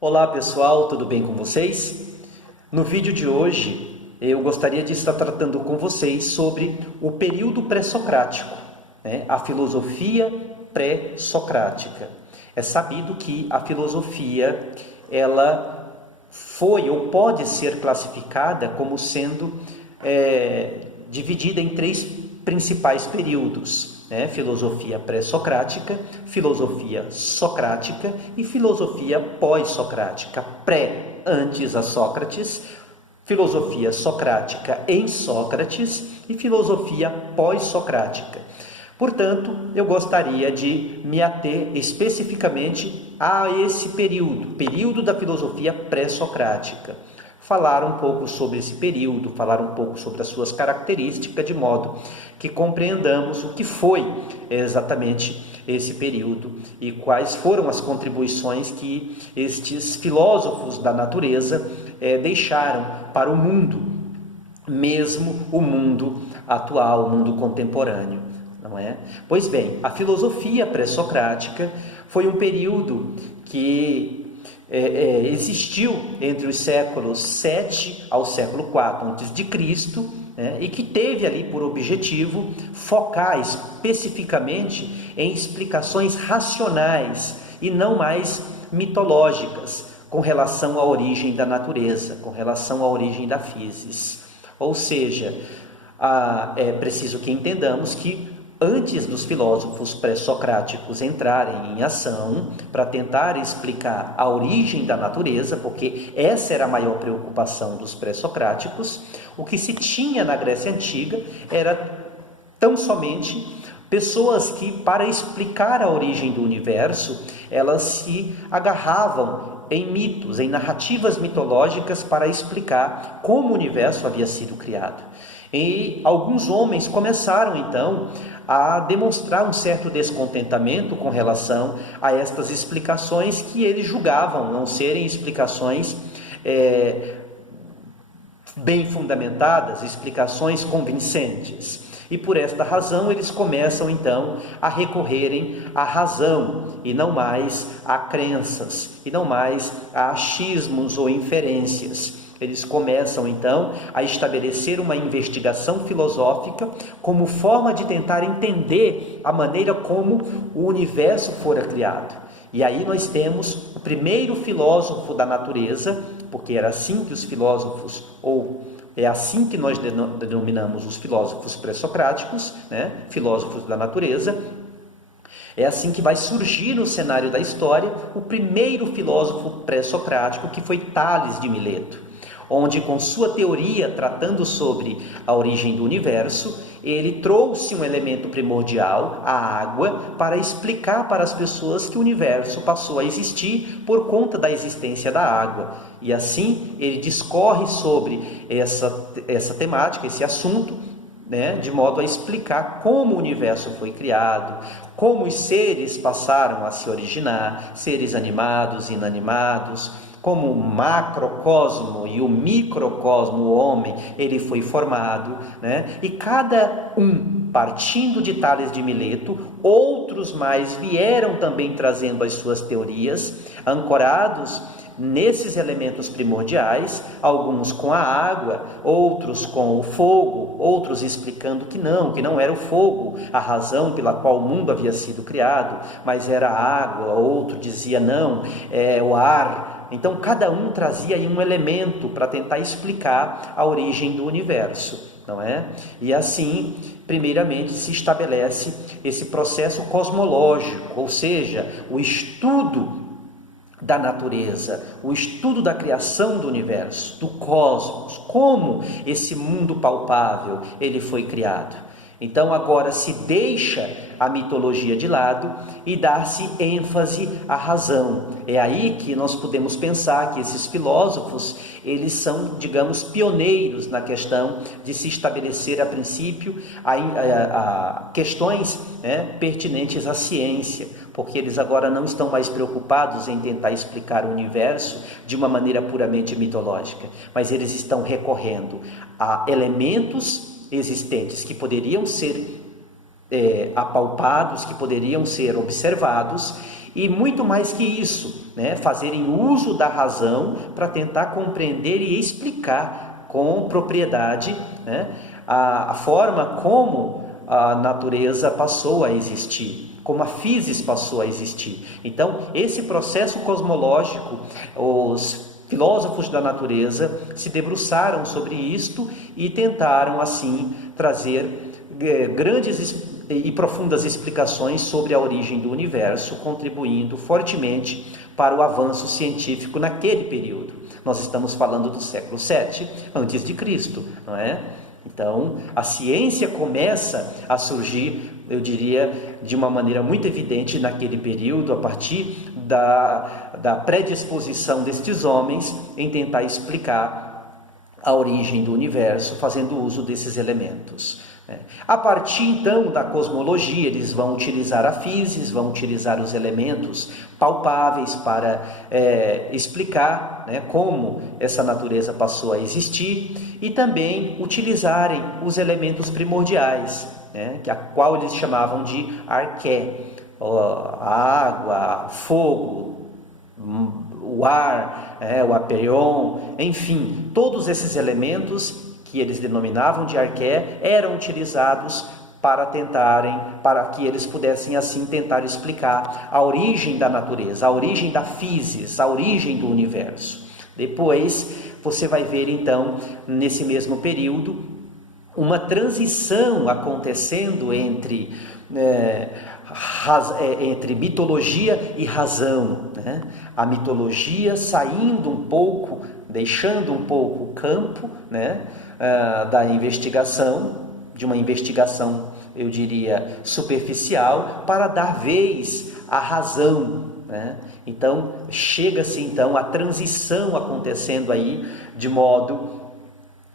Olá pessoal, tudo bem com vocês? No vídeo de hoje eu gostaria de estar tratando com vocês sobre o período pré-socrático, a filosofia pré-socrática. É sabido que a filosofia ela foi ou pode ser classificada como sendo dividida em três principais períodos. Filosofia pré-socrática, filosofia socrática e filosofia pós-socrática. Pré, antes a Sócrates, filosofia socrática em Sócrates e filosofia pós-socrática. Portanto, eu gostaria de me ater especificamente a esse período da filosofia pré-socrática. Falar um pouco sobre esse período, falar um pouco sobre as suas características, de modo que compreendamos o que foi exatamente esse período e quais foram as contribuições que estes filósofos da natureza deixaram para o mundo, mesmo o mundo atual, o mundo contemporâneo, não é? Pois bem, a filosofia pré-socrática foi um período que existiu entre os séculos 7 ao século 4 a.C., e que teve ali por objetivo focar especificamente em explicações racionais e não mais mitológicas com relação à origem da natureza, com relação à origem da physis. Ou seja, é preciso que entendamos que antes dos filósofos pré-socráticos entrarem em ação para tentar explicar a origem da natureza, porque essa era a maior preocupação dos pré-socráticos, o que se tinha na Grécia Antiga era tão somente pessoas que, para explicar a origem do universo, elas se agarravam em mitos, em narrativas mitológicas para explicar como o universo havia sido criado. E alguns homens começaram então a demonstrar um certo descontentamento com relação a estas explicações que eles julgavam não serem explicações bem fundamentadas, explicações convincentes. E por esta razão eles começam então a recorrerem à razão e não mais a crenças, e não mais a achismos ou inferências. Eles começam então a estabelecer uma investigação filosófica como forma de tentar entender a maneira como o universo fora criado. E aí nós temos o primeiro filósofo da natureza, porque era assim que os filósofos, ou é assim que nós denominamos os filósofos pré-socráticos, filósofos da natureza. É assim que vai surgir no cenário da história o primeiro filósofo pré-socrático, que foi Tales de Mileto, onde com sua teoria tratando sobre a origem do universo, ele trouxe um elemento primordial, a água, para explicar para as pessoas que o universo passou a existir por conta da existência da água. E assim ele discorre sobre essa temática, esse assunto, de modo a explicar como o universo foi criado, como os seres passaram a se originar, seres animados e inanimados, como o macrocosmo e o microcosmo, o homem, ele foi formado, E cada um, partindo de Tales de Mileto, outros mais vieram também trazendo as suas teorias, ancorados nesses elementos primordiais, alguns com a água, outros com o fogo, outros explicando que não era o fogo a razão pela qual o mundo havia sido criado, mas era a água. Outro dizia não, é o ar. Então cada um trazia aí um elemento para tentar explicar a origem do universo, não é? E assim, primeiramente, se estabelece esse processo cosmológico, ou seja, o estudo da natureza, o estudo da criação do universo, do cosmos, como esse mundo palpável ele foi criado. Então agora se deixa a mitologia de lado e dá-se ênfase à razão. É aí que nós podemos pensar que esses filósofos, eles são, digamos, pioneiros na questão de se estabelecer a princípio a questões pertinentes à ciência, porque eles agora não estão mais preocupados em tentar explicar o universo de uma maneira puramente mitológica, mas eles estão recorrendo a elementos existentes que poderiam ser apalpados, que poderiam ser observados, e muito mais que isso, né? Fazerem uso da razão para tentar compreender e explicar com propriedade, né, a forma como a natureza passou a existir, como a physis passou a existir. Então, esse processo cosmológico, os filósofos da natureza se debruçaram sobre isto e tentaram, assim, trazer grandes e profundas explicações sobre a origem do universo, contribuindo fortemente para o avanço científico naquele período. Nós estamos falando do século VII antes de Cristo, não é? Então, a ciência começa a surgir, eu diria, de uma maneira muito evidente naquele período, a partir da predisposição destes homens em tentar explicar a origem do universo, fazendo uso desses elementos. A partir então da cosmologia, eles vão utilizar a physis, vão utilizar os elementos palpáveis para explicar, né, como essa natureza passou a existir, e também utilizarem os elementos primordiais, né, a qual eles chamavam de arqué, a água, fogo, o ar, o apeiron, enfim, todos esses elementos que eles denominavam de arqué, eram utilizados para que eles pudessem assim tentar explicar a origem da natureza, a origem da physis, a origem do universo. Depois você vai ver então, nesse mesmo período, uma transição acontecendo entre mitologia e razão, né? A mitologia saindo um pouco, deixando um pouco o campo, né, da investigação, de uma investigação, eu diria, superficial, para dar vez à razão, né? Então, chega-se então a transição acontecendo aí, de modo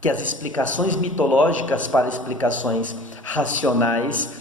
que as explicações mitológicas para explicações racionais,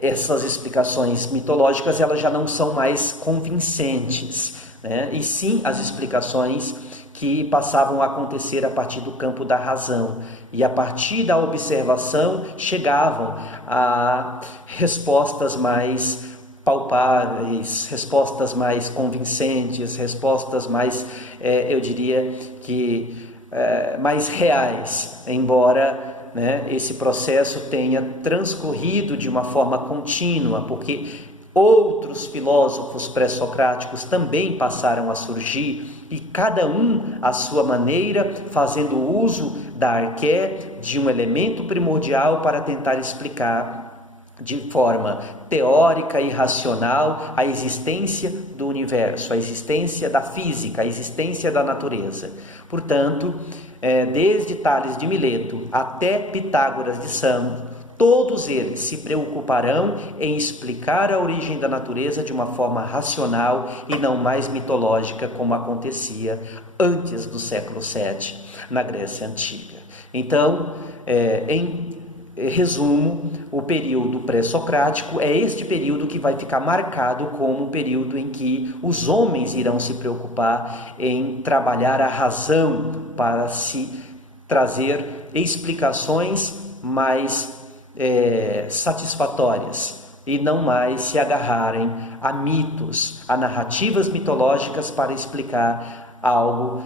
essas explicações mitológicas, elas já não são mais convincentes, né? E sim as explicações que passavam a acontecer a partir do campo da razão, e a partir da observação chegavam a respostas mais palpáveis, respostas mais convincentes, respostas mais, eu diria que mais reais, embora, né, esse processo tenha transcorrido de uma forma contínua, porque outros filósofos pré-socráticos também passaram a surgir, e cada um à sua maneira, fazendo uso da arqué, de um elemento primordial para tentar explicar de forma teórica e racional a existência do universo, a existência da física, a existência da natureza. Portanto, desde Tales de Mileto até Pitágoras de Samos, todos eles se preocuparão em explicar a origem da natureza de uma forma racional e não mais mitológica, como acontecia antes do século VII, na Grécia Antiga. Então, em resumo, o período pré-socrático é este período que vai ficar marcado como o período em que os homens irão se preocupar em trabalhar a razão para se trazer explicações mais satisfatórias, e não mais se agarrarem a mitos, a narrativas mitológicas para explicar algo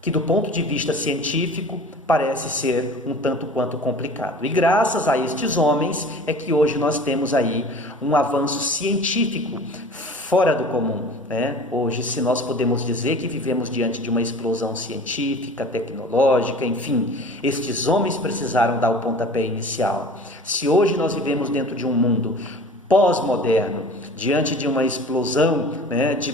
que do ponto de vista científico parece ser um tanto quanto complicado. E graças a estes homens é que hoje nós temos aí um avanço científico fora do comum, né? Hoje, se nós podemos dizer que vivemos diante de uma explosão científica, tecnológica, enfim, estes homens precisaram dar o pontapé inicial. Se hoje nós vivemos dentro de um mundo pós-moderno, diante de uma explosão, né, de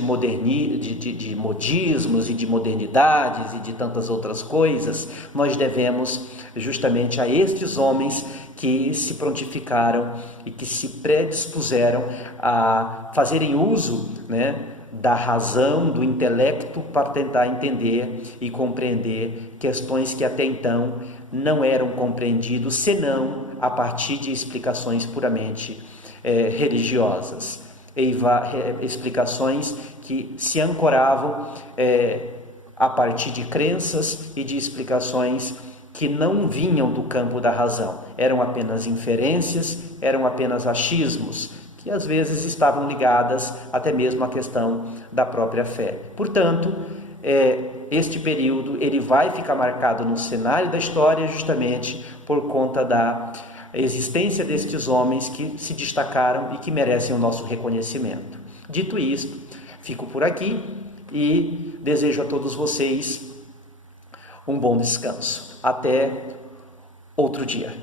modismos e de modernidades e de tantas outras coisas, nós devemos justamente a estes homens que se prontificaram e que se predispuseram a fazerem uso, né, da razão, do intelecto, para tentar entender e compreender questões que até então não eram compreendidos, senão a partir de explicações puramente religiosas, explicações que se ancoravam a partir de crenças e de explicações que não vinham do campo da razão, eram apenas inferências, eram apenas achismos que às vezes estavam ligadas até mesmo à questão da própria fé. Portanto, este período ele vai ficar marcado no cenário da história justamente por conta da existência destes homens que se destacaram e que merecem o nosso reconhecimento. Dito isto, fico por aqui e desejo a todos vocês um bom descanso. Até outro dia.